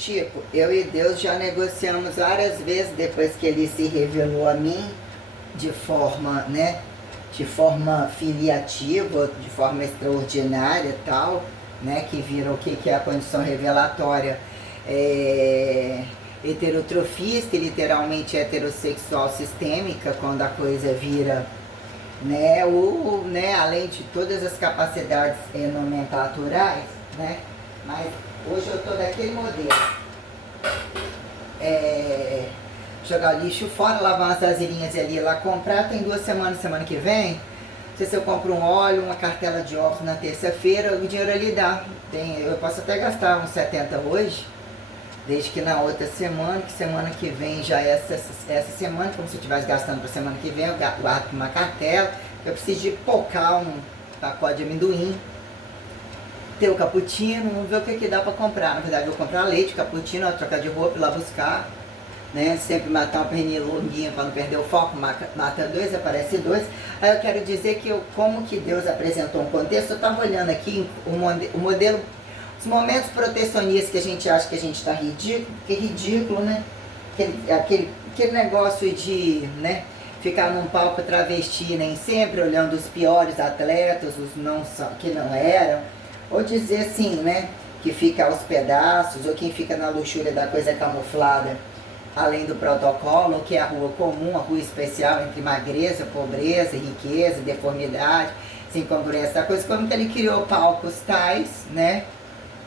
Tipo, eu e Deus já negociamos várias vezes depois que ele se revelou a mim de forma, né, de forma filiativa, de forma extraordinária e tal, né, que vira o que é a condição revelatória heterotrofista e literalmente heterossexual sistêmica, quando a coisa vira, né, além de todas as capacidades nomenclaturais, né, mas hoje eu estou daquele modelo. Jogar o lixo fora, lavar umas vasilhinhas ali, lá comprar, tem 2 semanas, semana que vem. Não sei se eu compro um óleo, uma cartela de ovos na terça-feira, o dinheiro ali dá. Eu posso até gastar uns 70 hoje, desde que na outra semana, que semana que vem já é essa semana, como se eu estivesse gastando para semana que vem, eu guardo uma cartela. Eu preciso de pocar um pacote de amendoim, ter o cappuccino, vamos ver o que dá para comprar. Na verdade, eu vou comprar leite, cappuccino, trocar de roupa, ir lá buscar. Né? Sempre matar uma perninha longuinha para não perder o foco, mata 2, aparece 2. Aí eu quero dizer que como que Deus apresentou um contexto, eu estava olhando aqui o modelo, os momentos protecionistas que a gente acha que a gente está ridículo, porque é ridículo, né? Aquele negócio de, né, ficar num palco travesti nem sempre, olhando os piores atletas, os que não eram, ou dizer assim, né, que fica aos pedaços, ou quem fica na luxúria da coisa camuflada, além do protocolo, que é a rua comum, a rua especial entre magreza, pobreza, riqueza, deformidade, sem incongruência da coisa, como que ele criou palcos tais, né,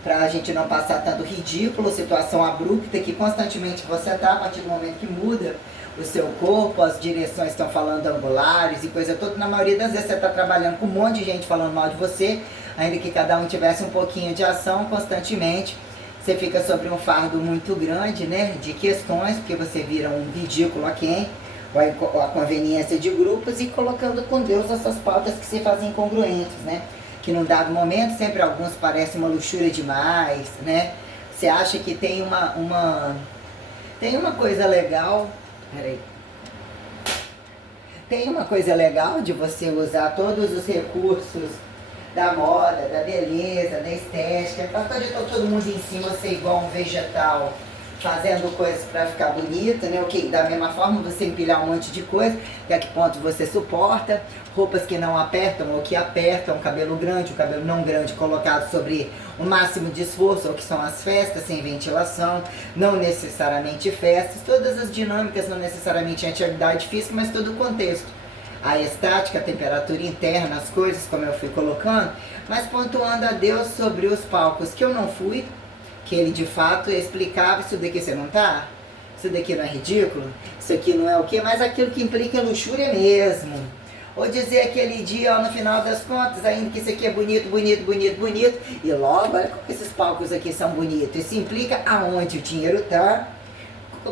pra gente não passar tanto ridículo, situação abrupta, que constantemente você tá, a partir do momento que muda o seu corpo, as direções estão falando angulares e coisa toda, na maioria das vezes você tá trabalhando com um monte de gente falando mal de você, ainda que cada um tivesse um pouquinho de ação constantemente, você fica sobre um fardo muito grande, né, de questões, porque você vira um ridículo a quem, ou a conveniência de grupos, e colocando com Deus essas pautas que se fazem incongruentes, né, que num dado momento sempre alguns parecem uma luxúria demais, né, você acha que tem uma coisa legal, peraí, tem uma coisa legal de você usar todos os recursos da moda, da beleza, da estética, para todo mundo em cima ser igual um vegetal, fazendo coisas para ficar bonita, né? Da mesma forma você empilhar um monte de coisa, até que ponto você suporta, roupas que não apertam ou que apertam, cabelo grande, o cabelo não grande colocado sobre o máximo de esforço, ou que são as festas sem ventilação, não necessariamente festas, todas as dinâmicas, não necessariamente a atividade física, mas todo o contexto. A estática, a temperatura interna, as coisas, como eu fui colocando, mas pontuando a Deus sobre os palcos que eu não fui, que ele de fato explicava, isso daqui você não tá? Isso daqui não é ridículo? Isso aqui não é o quê? Mas aquilo que implica luxúria mesmo. Ou dizer aquele dia, ó, no final das contas, ainda que isso aqui é bonito, bonito, bonito, bonito, e logo, olha como esses palcos aqui são bonitos. Isso implica aonde o dinheiro tá,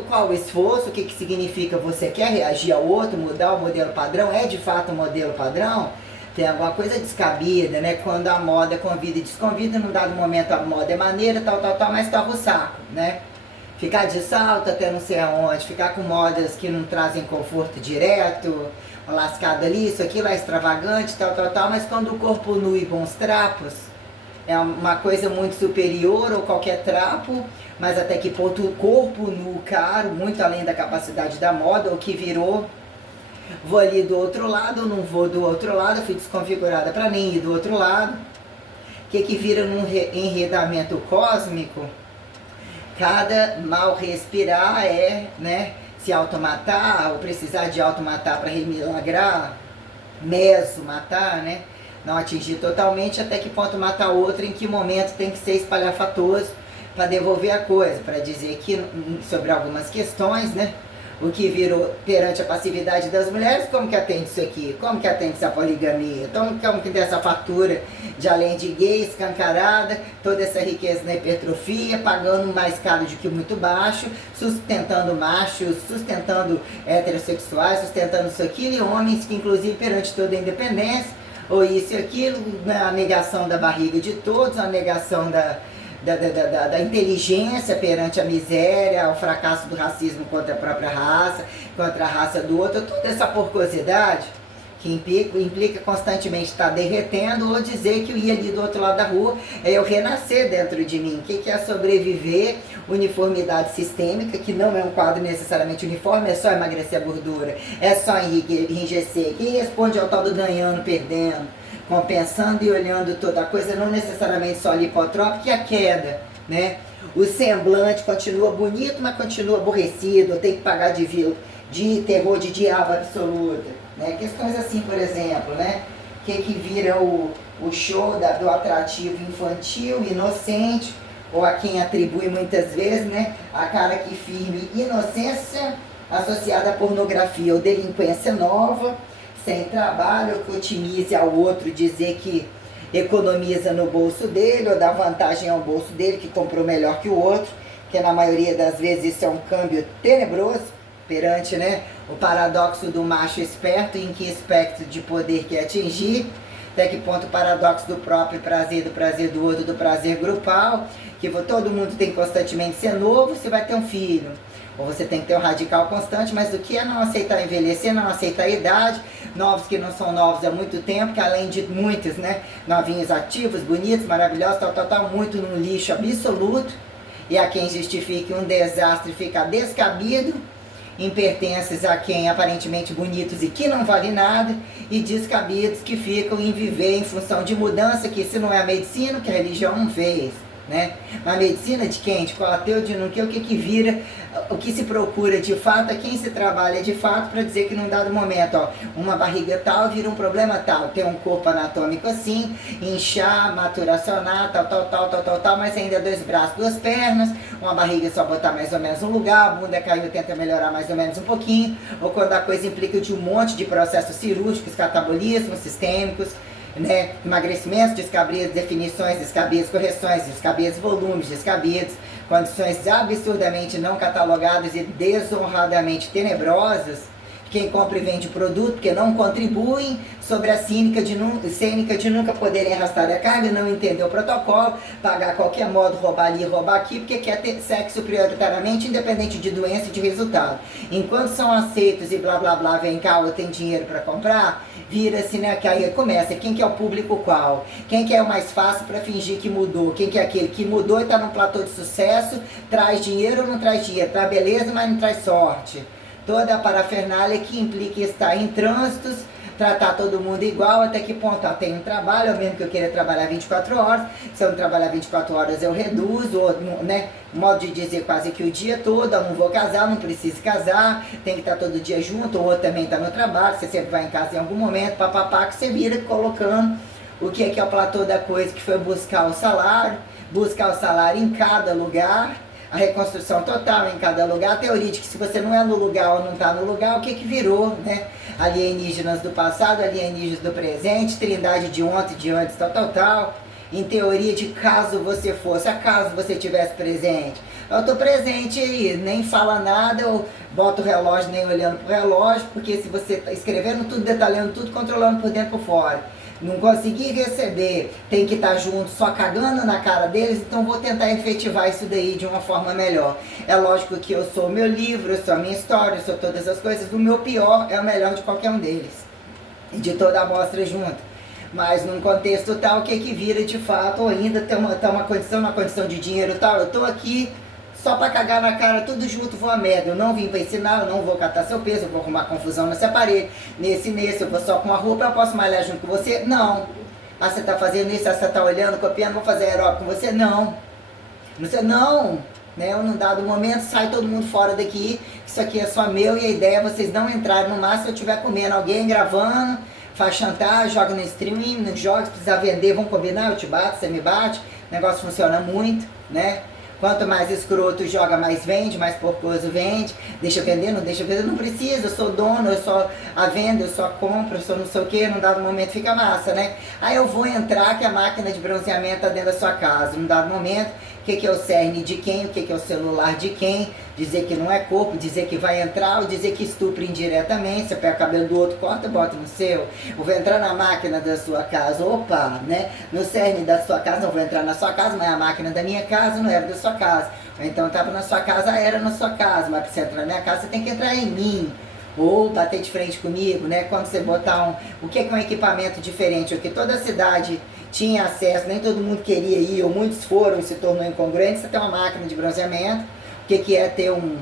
qual o esforço, o que significa você quer reagir ao outro, mudar o modelo padrão, é de fato o modelo padrão? Tem alguma coisa descabida, né? Quando a moda convida e desconvida, num dado momento a moda é maneira, tal, mas torra o saco, né? Ficar de salto até não sei aonde, ficar com modas que não trazem conforto direto, uma lascada ali, isso aqui lá é extravagante, tal, mas quando o corpo nu e bons trapos, é uma coisa muito superior ou qualquer trapo, mas até que ponto o corpo nu caro, muito além da capacidade da moda, o que virou, vou ali do outro lado, não vou do outro lado, eu fui desconfigurada para nem ir do outro lado, que vira num enredamento cósmico, cada mal respirar é, né, se automatar, ou precisar de automatar para remilagrar, matar, né, não atingir totalmente, até que ponto matar outro, em que momento tem que ser espalhafatoso para devolver a coisa, para dizer que sobre algumas questões, né, o que virou perante a passividade das mulheres, como que atende isso aqui? Como que atende essa poligamia? Então, como que tem essa fatura de além de gay, escancarada, toda essa riqueza na hipertrofia, pagando mais caro do que muito baixo, sustentando machos, sustentando heterossexuais, sustentando isso aquilo, e homens que inclusive perante toda a independência, ou isso e aquilo, a negação da barriga de todos, a negação da inteligência perante a miséria, o fracasso do racismo contra a própria raça, contra a raça do outro, toda essa porcosidade que implica constantemente estar derretendo, ou dizer que eu ia ali do outro lado da rua, é eu renascer dentro de mim. O que é sobreviver? Uniformidade sistêmica, que não é um quadro necessariamente uniforme, é só emagrecer a gordura, é só enrijecer. Quem responde ao tal do ganhando, perdendo, compensando e olhando toda a coisa, não necessariamente só lipotrópica, e a queda, né? O semblante continua bonito, mas continua aborrecido, tem que pagar de terror, de diabo absoluta, né? Questões assim, por exemplo, né? Que vira o show do atrativo infantil, inocente, ou a quem atribui muitas vezes, né? A cara que firme inocência associada à pornografia ou delinquência nova, sem trabalho, que otimize ao outro, dizer que economiza no bolso dele, ou dá vantagem ao bolso dele, que comprou melhor que o outro, que na maioria das vezes isso é um câmbio tenebroso, perante, né, o paradoxo do macho esperto, em que espectro de poder quer atingir, até que ponto o paradoxo do próprio prazer, do prazer do outro, do prazer grupal, que todo mundo tem que constantemente ser novo, você vai ter um filho. Ou você tem que ter um radical constante, mas o que é não aceitar envelhecer, não aceitar a idade, novos que não são novos há muito tempo, que além de muitos, né, novinhos ativos, bonitos, maravilhosos, muito num lixo absoluto, e a quem justifique um desastre fica descabido, impertences a quem aparentemente bonitos e que não vale nada, e descabidos que ficam em viver em função de mudança, que se não é a medicina, que a religião não fez, né? Mas a medicina de quem? De qual ateu, de não que, o que vira, o que se procura de fato, é quem se trabalha de fato para dizer que num dado momento, ó, uma barriga tal vira um problema tal, tem um corpo anatômico assim, inchar, maturacionar, tal, mas ainda 2 braços, 2 pernas, uma barriga só botar mais ou menos um lugar, a bunda caiu, tenta melhorar mais ou menos um pouquinho, ou quando a coisa implica de um monte de processos cirúrgicos, catabolismos sistêmicos, né? Emagrecimentos descabidos, definições descabidas, correções descabidas, volumes descabidos, condições absurdamente não catalogadas e desonradamente tenebrosas. Quem compra e vende produto, porque não contribuem sobre a cênica de nunca poderem arrastar a carga, não entender o protocolo, pagar a qualquer modo, roubar ali, roubar aqui, porque quer ter sexo prioritariamente, independente de doença e de resultado. Enquanto são aceitos e blá blá blá, vem cá, ou tem dinheiro para comprar, vira-se, né, que aí começa, quem que é o público qual? Quem que é o mais fácil para fingir que mudou? Quem que é aquele que mudou e está num platô de sucesso, traz dinheiro ou não traz dinheiro? Traz beleza, mas não traz sorte. Toda a parafernália que implica estar em trânsitos, tratar todo mundo igual, até que ponto? Eu tenho um trabalho, ao mesmo que eu queira trabalhar 24 horas, se eu não trabalhar 24 horas eu reduzo, ou, né, modo de dizer quase que o dia todo, eu não vou casar, não preciso casar, tem que estar todo dia junto, ou outro também está no trabalho, você sempre vai em casa em algum momento, papapá, que você vira colocando o que é o platô da coisa, que foi buscar o salário em cada lugar, a reconstrução total em cada lugar, a teoria de que se você não é no lugar ou não está no lugar, o que virou, né? Alienígenas do passado, alienígenas do presente, trindade de ontem, de antes, tal. Em teoria de caso você fosse, acaso você tivesse presente. Eu estou presente aí, nem fala nada, eu boto o relógio nem olhando pro relógio, porque se você está escrevendo tudo, detalhando tudo, controlando por dentro e por fora, não conseguir receber, tem que estar junto, só cagando na cara deles, então vou tentar efetivar isso daí de uma forma melhor. É lógico que eu sou o meu livro, eu sou a minha história, eu sou todas as coisas, o meu pior é o melhor de qualquer um deles, e de toda a amostra junto. Mas num contexto tal, o que vira de fato, ou ainda tem uma condição de dinheiro tal, eu estou aqui só pra cagar na cara, tudo junto, vou a merda. Eu não vim pra ensinar, eu não vou catar seu peso, eu vou arrumar confusão nesse aparelho, nesse, eu vou só com uma roupa, eu posso malhar junto com você? Não. Ah, você tá fazendo isso, ah, você tá olhando, copiando, vou fazer aeróbico com você? Não. Não. Né? Num dado momento, sai todo mundo fora daqui, isso aqui é só meu, e a ideia é vocês não entrarem no máximo se eu estiver comendo alguém, gravando, faz chantagem, joga no streaming, não joga, se precisar vender, vamos combinar, eu te bato, você me bate, o negócio funciona muito, né? Quanto mais escroto joga, mais vende, mais porcoso vende. Deixa eu vender, não deixa eu vender, não precisa, eu sou dono, eu só a venda, eu só compro, eu sou não sei o que, num dado momento fica massa, né? Aí eu vou entrar que a máquina de bronzeamento tá dentro da sua casa, num dado momento, o que é o cerne de quem, o que é o celular de quem, dizer que não é corpo, dizer que vai entrar, ou dizer que estupra indiretamente, você pega o cabelo do outro, corta e bota no seu, ou vou entrar na máquina da sua casa, opa, né? No cerne da sua casa, não vou entrar na sua casa, mas a máquina da minha casa não era da sua casa. Ou então estava na sua casa, era na sua casa, mas para você entrar na minha casa, você tem que entrar em mim. ou bater de frente comigo, né? Quando você botar o que é um equipamento diferente, o que toda a cidade tinha acesso, nem todo mundo queria ir, ou muitos foram e se tornou incongruente, você tem uma máquina de bronzeamento, o que é ter um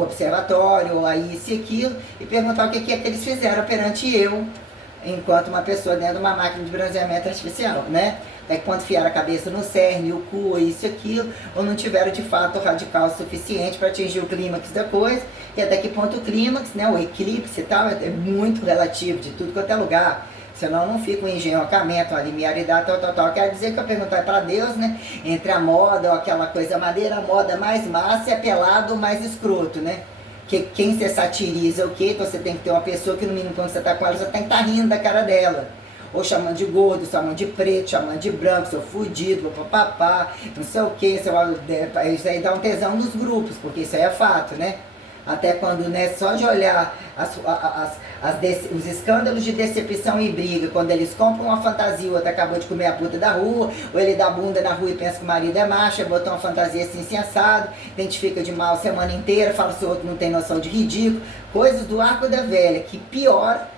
observatório, ou aí isso e aquilo, e perguntar o que é que eles fizeram perante eu, enquanto uma pessoa dentro de uma máquina de bronzeamento artificial, né? Até que ponto enfiaram a cabeça no cerne, o cu, isso e aquilo, ou não tiveram de fato o radical suficiente para atingir o clímax da coisa, e até que ponto o clímax, né, o eclipse e tal, é muito relativo de tudo quanto é lugar. Senão não fica um engenhocamento, uma linearidade, tal. Quer dizer que eu perguntar para Deus, né? Entre a moda ou aquela coisa madeira, a moda mais massa e a pelado mais escroto, né? Que quem você satiriza o quê? Então você tem que ter uma pessoa que no mínimo quando você tá com ela, você tem que estar rindo da cara dela. Ou chamando de gordo, chamando de preto, chamando de branco, sou fudido, papapá, não sei o quê. Isso aí dá um tesão nos grupos, porque isso aí é fato, né? Até quando, né, só de olhar os escândalos de decepção e briga, quando eles compram uma fantasia, o outro acabou de comer a puta da rua, ou ele dá bunda na rua e pensa que o marido é macho, botou uma fantasia assim, assado, identifica de mal a semana inteira, fala se o outro não tem noção de ridículo, coisas do arco da velha, que pior,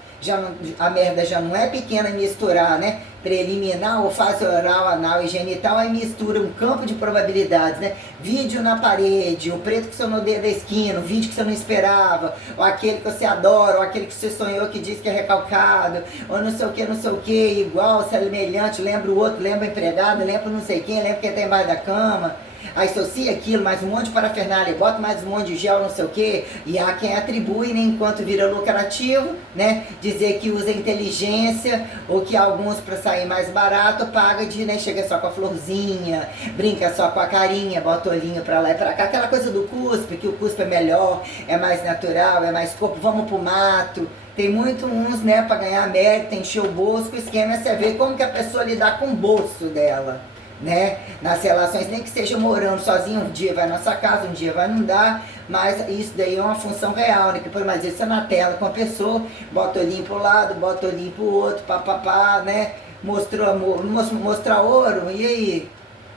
a merda já não é pequena misturar, né? Preliminar ou fase oral, anal e genital, aí mistura um campo de probabilidades, né? Vídeo na parede, o preto que você não deu da esquina, o vídeo que você não esperava, ou aquele que você adora, ou aquele que você sonhou que diz que é recalcado, ou não sei o que, igual, semelhante, lembra o outro, lembra o empregado, lembra não sei quem, lembra quem tá embaixo da cama. Aí associa aquilo, mais um monte de parafernália, bota mais um monte de gel, não sei o que, e há quem atribui, né, enquanto vira lucrativo, né, dizer que usa inteligência, ou que alguns para sair mais barato paga de, né, chega só com a florzinha, brinca só com a carinha, bota olhinho pra lá e pra cá, aquela coisa do cuspe, que o cuspe é melhor, é mais natural, é mais corpo, vamos pro mato. Tem muito uns, né, pra ganhar mérito, encher o bolso, o esquema é você ver como que a pessoa lidar com o bolso dela. Né? Nas relações, nem que esteja morando sozinho, um dia vai na sua casa, um dia vai não dar, mas isso daí é uma função real, né? Que por mais vezes você na tela com a pessoa, bota o olhinho pro lado, bota o olhinho pro outro, papapá, né? Mostrou amor, mostrar ouro, e aí?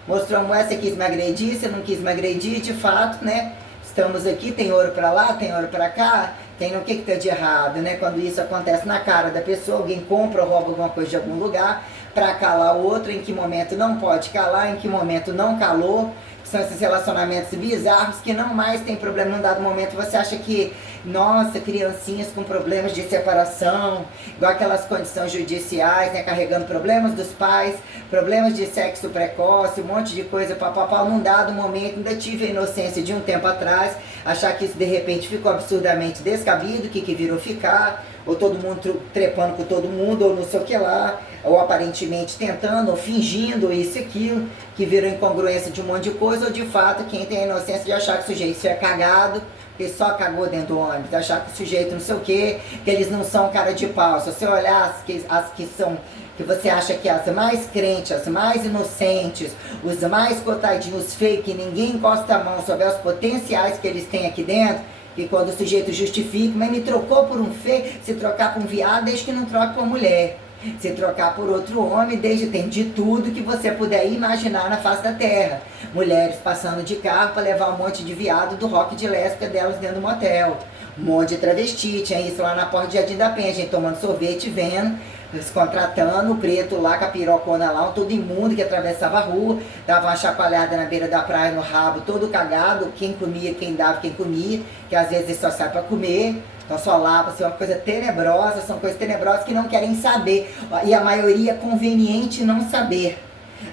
Mostrou amor, você quis me agredir, você não quis me agredir, de fato, né? Estamos aqui, tem ouro pra lá, tem ouro pra cá, tem o que tá de errado, né? Quando isso acontece na cara da pessoa, alguém compra ou rouba alguma coisa de algum lugar para calar o outro, em que momento não pode calar, em que momento não calou. São esses relacionamentos bizarros que não mais tem problema. Num dado momento você acha que, nossa, criancinhas com problemas de separação, igual aquelas condições judiciais, né, carregando problemas dos pais, problemas de sexo precoce, um monte de coisa, papapá. Num dado momento, ainda tive a inocência de um tempo atrás, achar que isso de repente ficou absurdamente descabido, que virou ficar, ou todo mundo trepando com todo mundo, ou não sei o que lá, ou aparentemente tentando, ou fingindo isso e aquilo, que virou incongruência de um monte de coisa, ou de fato quem tem a inocência de achar que o sujeito isso é cagado, que só cagou dentro do ônibus, achar que o sujeito não sei o que eles não são cara de pau. Se você olhar as que são, que você acha que as mais crentes, as mais inocentes, os mais cotadinhos fake, ninguém encosta a mão sobre os potenciais que eles têm aqui dentro, que quando o sujeito justifica, mas me trocou por um feio, se trocar por um viado, desde que não troque por mulher. Se trocar por outro homem, desde tem de tudo que você puder imaginar na face da terra. Mulheres passando de carro para levar um monte de viado do rock de lésbica delas dentro do motel. Um monte de travesti, tinha isso lá na porta de Jardim da Penha, gente tomando sorvete, vendo, se contratando, o preto lá com a pirocona lá, um todo imundo que atravessava a rua, dava uma chacoalhada na beira da praia no rabo, todo cagado, quem comia, quem dava, quem comia, que às vezes só sai para comer. Então só lava, assim, uma coisa tenebrosa, são coisas tenebrosas que não querem saber. E a maioria é conveniente não saber.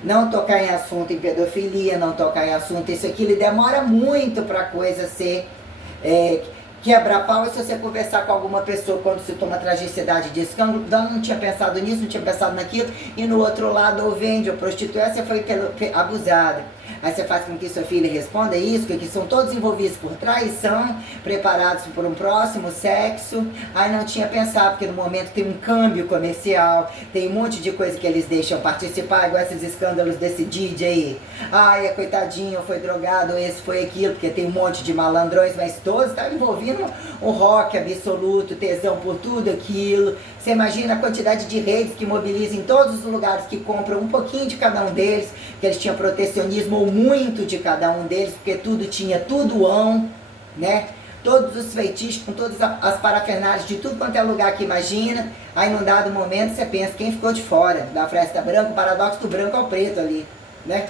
Não tocar em assunto em pedofilia, não tocar em assunto isso aqui, ele demora muito para a coisa ser quebra-pau. E se você conversar com alguma pessoa quando se toma tragicidade de escândalo, não tinha pensado nisso, não tinha pensado naquilo, e no outro lado ou vende ou prostitui, você foi abusada. Aí você faz com que sua filha responda isso, que são todos envolvidos por traição, preparados por um próximo sexo. Aí não tinha pensado, porque no momento tem um câmbio comercial, tem um monte de coisa que eles deixam participar, igual esses escândalos desse DJ aí. Ai, coitadinho, foi drogado, esse foi aquilo, porque tem um monte de malandrões, mas todos estavam envolvindo um rock absoluto, tesão por tudo aquilo. Você imagina a quantidade de redes que mobilizam em todos os lugares, que compram um pouquinho de cada um deles, que eles tinham protecionismo ou muito de cada um deles, porque tudo tinha tudoão, né? todos os feitiços, com todas as parafernálias de tudo quanto é lugar que imagina. Aí num dado momento você pensa, quem ficou de fora da fresta branca? O paradoxo do branco é o preto ali, né?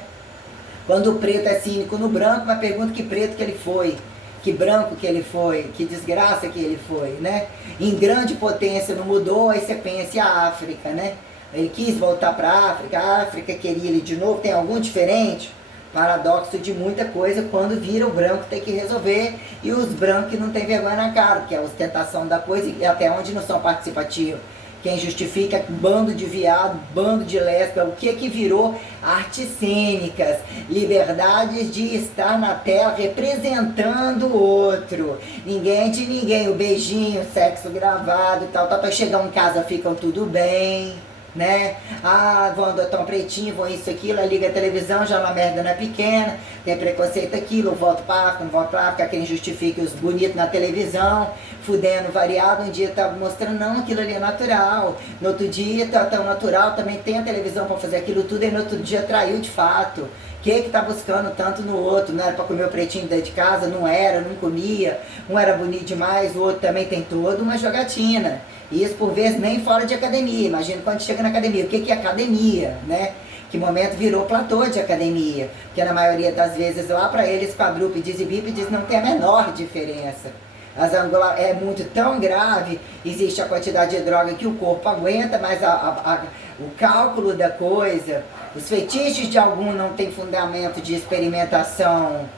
Quando o preto é cínico no branco, mas pergunta que preto que ele foi, que branco que ele foi, que desgraça que ele foi, né? Em grande potência não mudou, aí você pensa, e a África, né? Ele quis voltar para a África queria ele de novo, tem algum diferente? Paradoxo de muita coisa quando vira o branco tem que resolver, e os brancos que não tem vergonha na cara, que é a ostentação da coisa e até onde não são participativos. Quem justifica bando de viado, bando de lésbica, o que virou artes cênicas, liberdades de estar na tela representando o outro, ninguém de ninguém, o beijinho, sexo gravado e tal, para chegar em casa ficam tudo bem, né? Ah, vão adotar um pretinho, vão isso, aquilo, aí liga a televisão, já uma merda não é pequena, tem preconceito aquilo, volto pra África, não volto pra África, quem justifica os bonitos na televisão, fudendo variado, um dia tá mostrando, não, aquilo ali é natural, no outro dia tá tão natural, também tem a televisão pra fazer aquilo tudo, e no outro dia traiu de fato. Que tá buscando tanto no outro? Não era pra comer o pretinho dentro de casa? Não era, não comia. Um era bonito demais, o outro também tem toda uma jogatina. E isso por vezes nem fora de academia. Imagina quando chega na academia. O que é academia, né? Que momento virou platô de academia. Porque na maioria das vezes lá para eles quadrúpedes e bípedes não tem a menor diferença. É muito tão grave, existe a quantidade de droga que o corpo aguenta, mas o cálculo da coisa, os fetiches de algum não tem fundamento de experimentação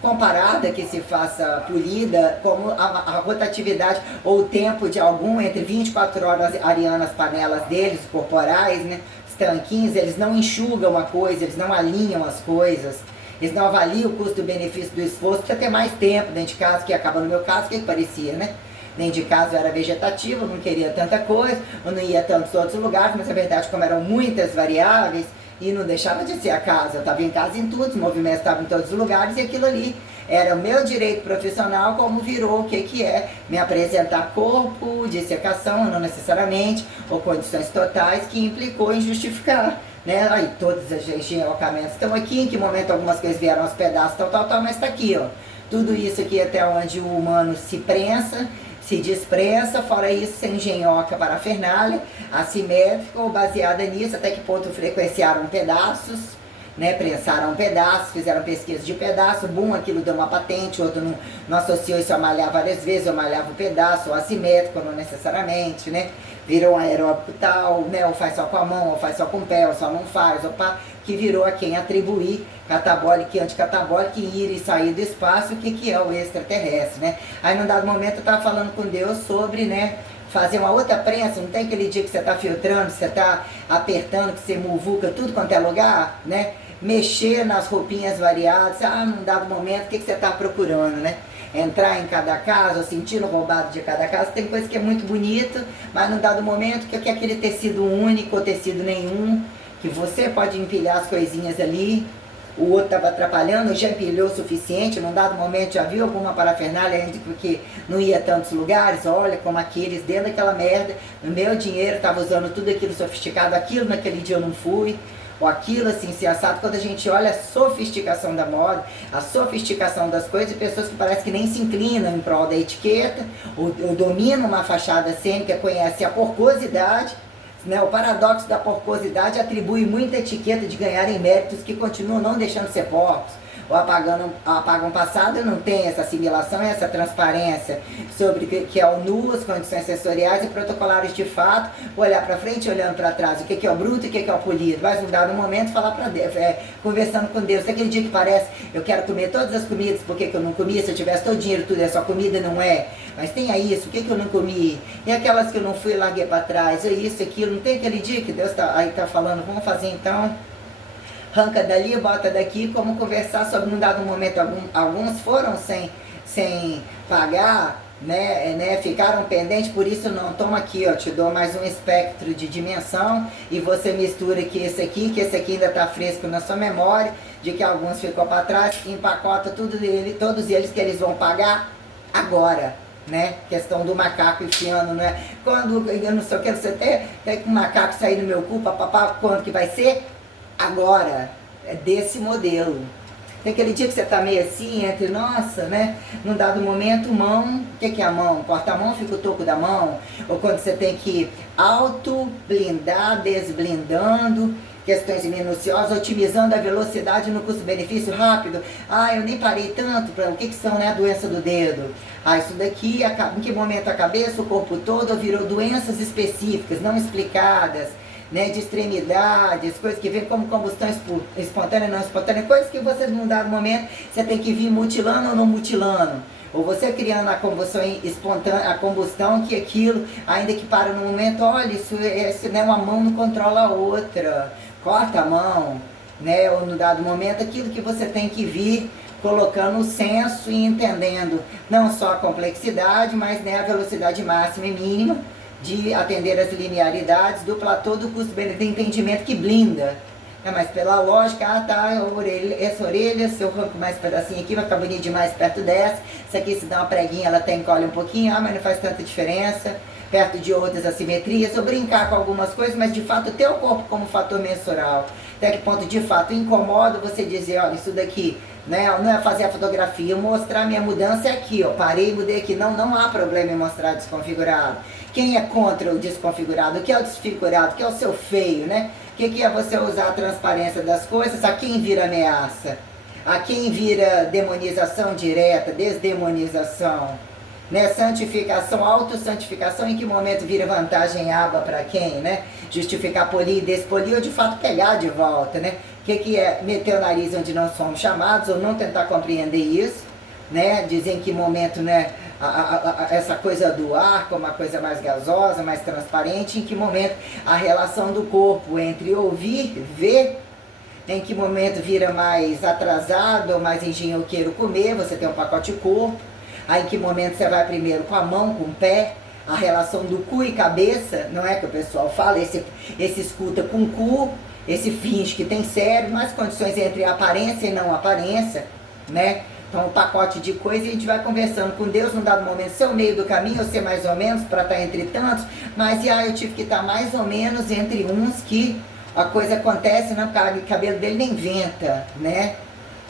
comparada que se faça polida, como a rotatividade ou o tempo de algum entre 24 horas arianas panelas deles, corporais, né? Os tanquinhos, eles não enxugam a coisa, eles não alinham as coisas. Eles não avaliam o custo-benefício do esforço, precisa ter mais tempo dentro de casa, que acaba no meu caso, o que parecia, né? Dentro de casa eu era vegetativo, não queria tanta coisa, eu não ia a tantos outros lugares, mas a verdade, como eram muitas variáveis, e não deixava de ser a casa, eu estava em casa em tudo, os movimentos estavam em todos os lugares, e aquilo ali era o meu direito profissional, como virou o que é me apresentar corpo, dissecação, não necessariamente, ou condições totais, que implicou em justificar. Né? Aí todos os engenhocamentos estão aqui, em que momento algumas coisas vieram aos pedaços, tal, mas está aqui, ó. Tudo isso aqui até onde o humano se prensa, se desprensa, fora isso, sem engenhoca parafernália, assimétrica ou baseada nisso, até que ponto frequenciaram pedaços, né, prensaram pedaços, fizeram pesquisa de pedaço, aquilo deu uma patente, outro não associou isso a malhar várias vezes, ou malhava o pedaço, ou assimétrico, não necessariamente, né, virou um aeróbico tal, né, ou faz só com a mão, ou faz só com o pé, ou só não faz, opa, que virou a quem atribuir catabólico e anticatabólico, ir e sair do espaço, o que é o extraterrestre, né. Aí num dado momento eu estava falando com Deus sobre, né, fazer uma outra prensa, não tem aquele dia que você está filtrando, que você está apertando, que você muvuca tudo quanto é lugar, né? Mexer nas roupinhas variadas, num dado momento, o que você está procurando, né? Entrar em cada casa, ou sentindo roubado de cada casa, tem coisa que é muito bonito, mas num dado momento, que é aquele tecido único ou tecido nenhum, que você pode empilhar as coisinhas ali, o outro estava atrapalhando, já empilhou o suficiente, num dado momento já viu alguma parafernália porque não ia a tantos lugares, olha como aqueles dentro daquela merda, no meu dinheiro estava usando tudo aquilo sofisticado, aquilo naquele dia eu não fui, ou aquilo assim, se assado, quando a gente olha a sofisticação da moda, a sofisticação das coisas, e pessoas que parece que nem se inclinam em prol da etiqueta, ou dominam uma fachada cênica, conhecem a porcosidade, né, o paradoxo da porcosidade atribui muita etiqueta de ganharem méritos que continuam não deixando de ser porcos, ou apagam passado, não tem essa assimilação e essa transparência sobre o que é o nu, as condições sensoriais e protocolares de fato, olhar para frente, olhando para trás, o que é o bruto e o que é o polido, vai mudar no momento, falar para Deus, conversando com Deus, aquele dia que parece, eu quero comer todas as comidas, por que eu não comi, se eu tivesse todo o dinheiro, tudo é só comida, não é, mas tem aí isso, o que eu não comi, e aquelas que eu não fui e larguei para trás, é isso, aquilo, não tem aquele dia que Deus tá falando, vamos fazer então, arranca dali, bota daqui, como conversar sobre um dado momento, alguns foram sem pagar, né, ficaram pendentes, por isso não, toma aqui, ó, te dou mais um espectro de dimensão, e você mistura que esse aqui ainda está fresco na sua memória, de que alguns ficou para trás, empacota todos eles que eles vão pagar agora. Né? Questão do macaco enfiando, né? Quando eu não sei o que, você tem que o macaco sair no meu cu, papapá, quando que vai ser? Agora, é desse modelo. Tem aquele dia que você tá meio assim, entre nossa, né? Num dado momento, mão, o que é a mão? Corta a mão, fica o toco da mão. Ou quando você tem que auto-blindar, desblindando, questões minuciosas, otimizando a velocidade no custo-benefício rápido. Ah, eu nem parei tanto, para o que são, né? A doença do dedo. Ah, isso daqui, em que momento a cabeça, o corpo todo virou doenças específicas, não explicadas, né, de extremidades, coisas que vêm como combustão espontânea, não espontânea, coisas que você num dado momento você tem que vir mutilando ou não mutilando, ou você criando a combustão espontânea, a combustão que aquilo, ainda que para no momento, olha, isso né, uma mão não controla a outra, corta a mão, né, ou no dado momento aquilo que você tem que vir colocando o senso e entendendo não só a complexidade, mas né, a velocidade máxima e mínima de atender as linearidades do platô do custo-benefício, de entendimento que blinda. Mas pela lógica, essa orelha, se eu arranco mais um pedacinho aqui, vai ficar bonito demais perto dessa. Isso aqui, se dá uma preguinha, ela até encolhe um pouquinho, mas não faz tanta diferença. Perto de outras assimetrias, ou brincar com algumas coisas, mas de fato ter o corpo como fator mensural. Até que ponto de fato incomoda você dizer, olha, isso daqui, né, não é fazer a fotografia, mostrar minha mudança é aqui, ó, parei, mudei aqui. Não há problema em mostrar desconfigurado. Quem é contra o desconfigurado? O que é o desfigurado? O que é o seu feio, né? O que é você usar a transparência das coisas? A quem vira ameaça? A quem vira demonização direta, desdemonização? Né? Santificação, autossantificação, em que momento vira vantagem aba para quem, né? Justificar polir, despolir ou de fato pegar de volta, né? O que é meter o nariz onde não somos chamados ou não tentar compreender isso, né? Dizer em que momento, né? Essa coisa do ar como uma coisa mais gasosa, mais transparente, em que momento a relação do corpo entre ouvir, ver, em que momento vira mais atrasado ou mais engenhoqueiro comer, você tem um pacote corpo, aí em que momento você vai primeiro com a mão, com o pé, a relação do cu e cabeça, não é que o pessoal fala, esse escuta com o cu, esse finge que tem cérebro, mas condições entre aparência e não aparência, né? Então, um pacote de coisas, e a gente vai conversando com Deus num dado momento, ser o meio do caminho, ou ser mais ou menos, para estar entre tantos, mas eu tive que estar mais ou menos entre uns que a coisa acontece, não, o cabelo dele nem venta, né?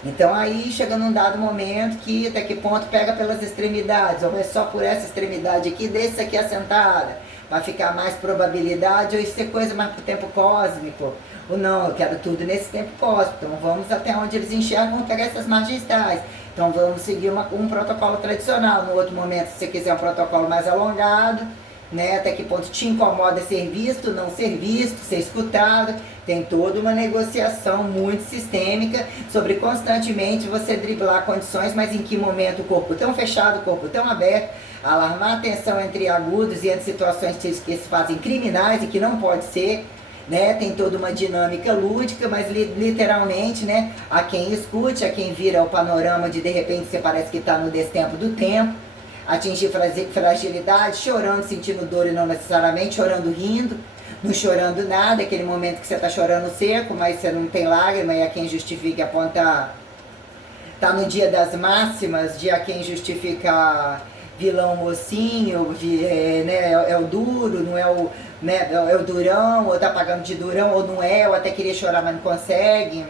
Então aí chega num dado momento que até que ponto pega pelas extremidades, ou vai só por essa extremidade aqui, desse aqui assentada, para ficar mais probabilidade, ou isso é coisa mais pro tempo cósmico. Ou não, eu quero tudo nesse tempo cósmico, então vamos até onde eles enxergam, vamos pegar essas margens tais. Então vamos seguir um protocolo tradicional. No outro momento, se você quiser um protocolo mais alongado, né, até que ponto te incomoda ser visto, não ser visto, ser escutado. Tem toda uma negociação muito sistêmica sobre constantemente você driblar condições, mas em que momento o corpo tão fechado, o corpo tão aberto, alarmar a atenção entre agudos e entre situações que se fazem criminais e que não pode ser. Né, tem toda uma dinâmica lúdica, mas literalmente, né, a quem escute, a quem vira o panorama de repente você parece que está no destempo do tempo, atingir fragilidade, chorando, sentindo dor e não necessariamente chorando, rindo, não chorando nada, aquele momento que você está chorando seco, mas você não tem lágrima, e a quem justifica e aponta, tá no dia das máximas, de a quem justifica vilão mocinho, né, é o duro, não é o, né, é o durão, ou tá pagando de durão, ou não é, ou até queria chorar, mas não consegue,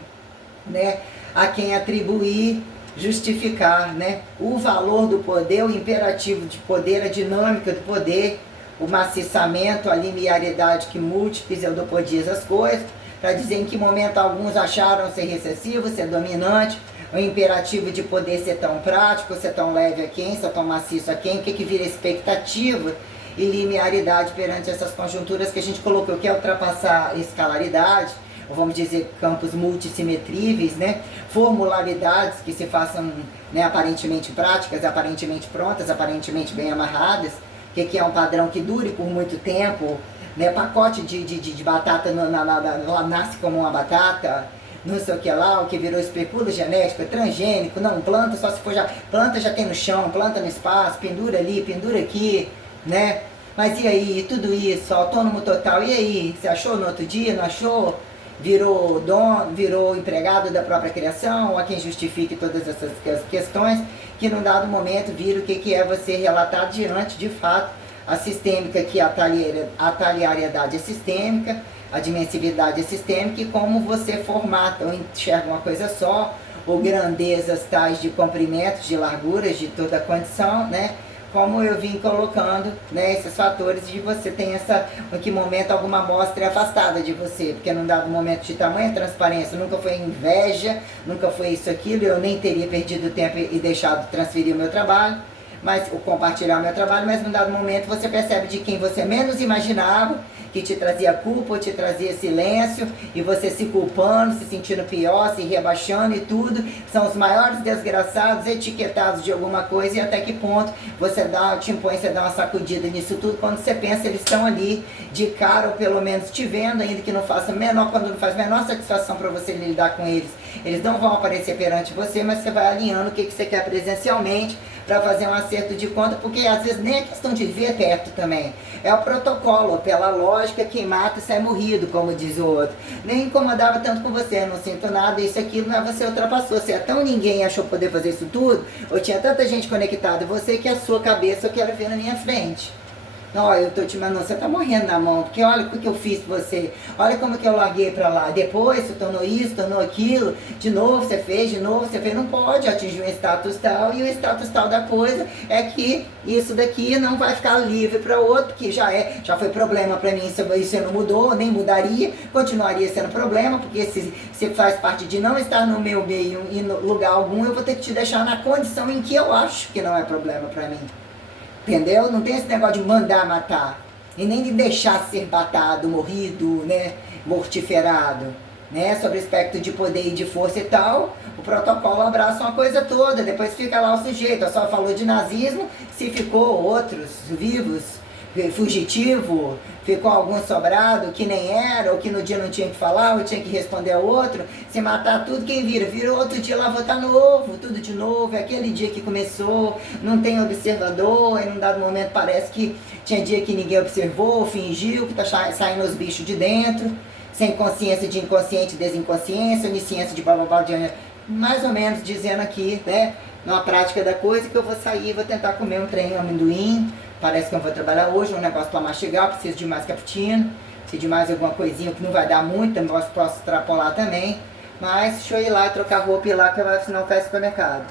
né, a quem atribuir, justificar, né, o valor do poder, o imperativo de poder, a dinâmica do poder, o maciçamento, a linearidade que múltiplos eudopodiza as coisas, para dizer em que momento alguns acharam ser recessivo, ser dominante, o imperativo de poder ser tão prático, ser tão leve a quem, ser tão maciço a quem, o que vira expectativa e linearidade perante essas conjunturas que a gente colocou, que é ultrapassar a escalaridade, ou vamos dizer campos multissimetríveis, né? Formularidades que se façam, né, aparentemente práticas, aparentemente prontas, aparentemente bem amarradas, que é um padrão que dure por muito tempo, né? Pacote de batata nasce como uma batata, não sei o que lá, o que virou especula genético, é transgênico, não, planta só se for já, planta já tem no chão, planta no espaço, pendura ali, pendura aqui, né? Mas e aí, tudo isso, autônomo total, e aí, você achou no outro dia, não achou? Virou dono, virou empregado da própria criação, a quem justifique todas essas questões, que num dado momento vira o que é você relatar diante, de fato, a sistêmica, que a talhariedade é sistêmica, a dimensividade é sistêmica, e como você formata ou enxerga uma coisa só, ou grandezas tais de comprimentos, de larguras, de toda a condição, né? Como eu vim colocando, né, esses fatores de você tem essa, em que momento alguma amostra é afastada de você, porque num dado momento de tamanha transparência, nunca foi inveja, nunca foi isso, aquilo, eu nem teria perdido tempo e deixado de transferir o meu trabalho, mas o compartilhar o meu trabalho, mas num dado momento você percebe de quem você menos imaginava, que te trazia culpa, te trazia silêncio, e você se culpando, se sentindo pior, se rebaixando e tudo, são os maiores desgraçados, etiquetados de alguma coisa, e até que ponto você te impõe, você dá uma sacudida nisso tudo, quando você pensa, eles estão ali de cara, ou pelo menos te vendo, ainda que não faça menor, quando não faz menor satisfação para você lidar com eles, eles não vão aparecer perante você, mas você vai alinhando o que você quer presencialmente, para fazer um acerto de conta, porque às vezes nem é questão de ver teto também, é o protocolo, pela lógica, quem mata sai morrido, como diz o outro. Nem incomodava tanto com você, não sinto nada, isso, aquilo, mas você ultrapassou, você é tão ninguém achou poder fazer isso tudo, ou tinha tanta gente conectada, você que a sua cabeça eu quero ver na minha frente. Não, eu tô te mandando, você tá morrendo na mão, porque olha o que eu fiz pra você, olha como que eu larguei pra lá, depois você tornou isso, tornou aquilo, de novo você fez, não pode atingir um status tal, e o status tal da coisa é que isso daqui não vai ficar livre para outro, que já foi problema pra mim, isso não mudou, nem mudaria, continuaria sendo problema, porque se faz parte de não estar no meu meio e no lugar algum, eu vou ter que te deixar na condição em que eu acho que não é problema pra mim. Entendeu? Não tem esse negócio de mandar matar. E nem de deixar ser batado, morrido, né? Mortiferado. Né? Sobre o aspecto de poder e de força e tal, o protocolo abraça uma coisa toda. Depois fica lá o sujeito. Só falou de nazismo, se ficou outros vivos, fugitivo, ficou algum sobrado que nem era, ou que no dia não tinha que falar, ou tinha que responder ao outro, se matar tudo, quem vira outro dia lá votar novo, tudo de novo, é aquele dia que começou, não tem observador, e num dado momento parece que tinha dia que ninguém observou, fingiu que tá saindo os bichos de dentro, sem consciência de inconsciente, desinconsciência, onisciência de blá blá blá, mais ou menos dizendo aqui, né, numa prática da coisa, que eu vou sair, vou tentar comer um trem, um amendoim. Parece que eu vou trabalhar hoje, um negócio para mastigar, preciso de mais cappuccino, preciso de mais alguma coisinha que não vai dar muito, posso extrapolar também. Mas deixa eu ir lá, trocar roupa e ir lá, que senão eu fecho o supermercado.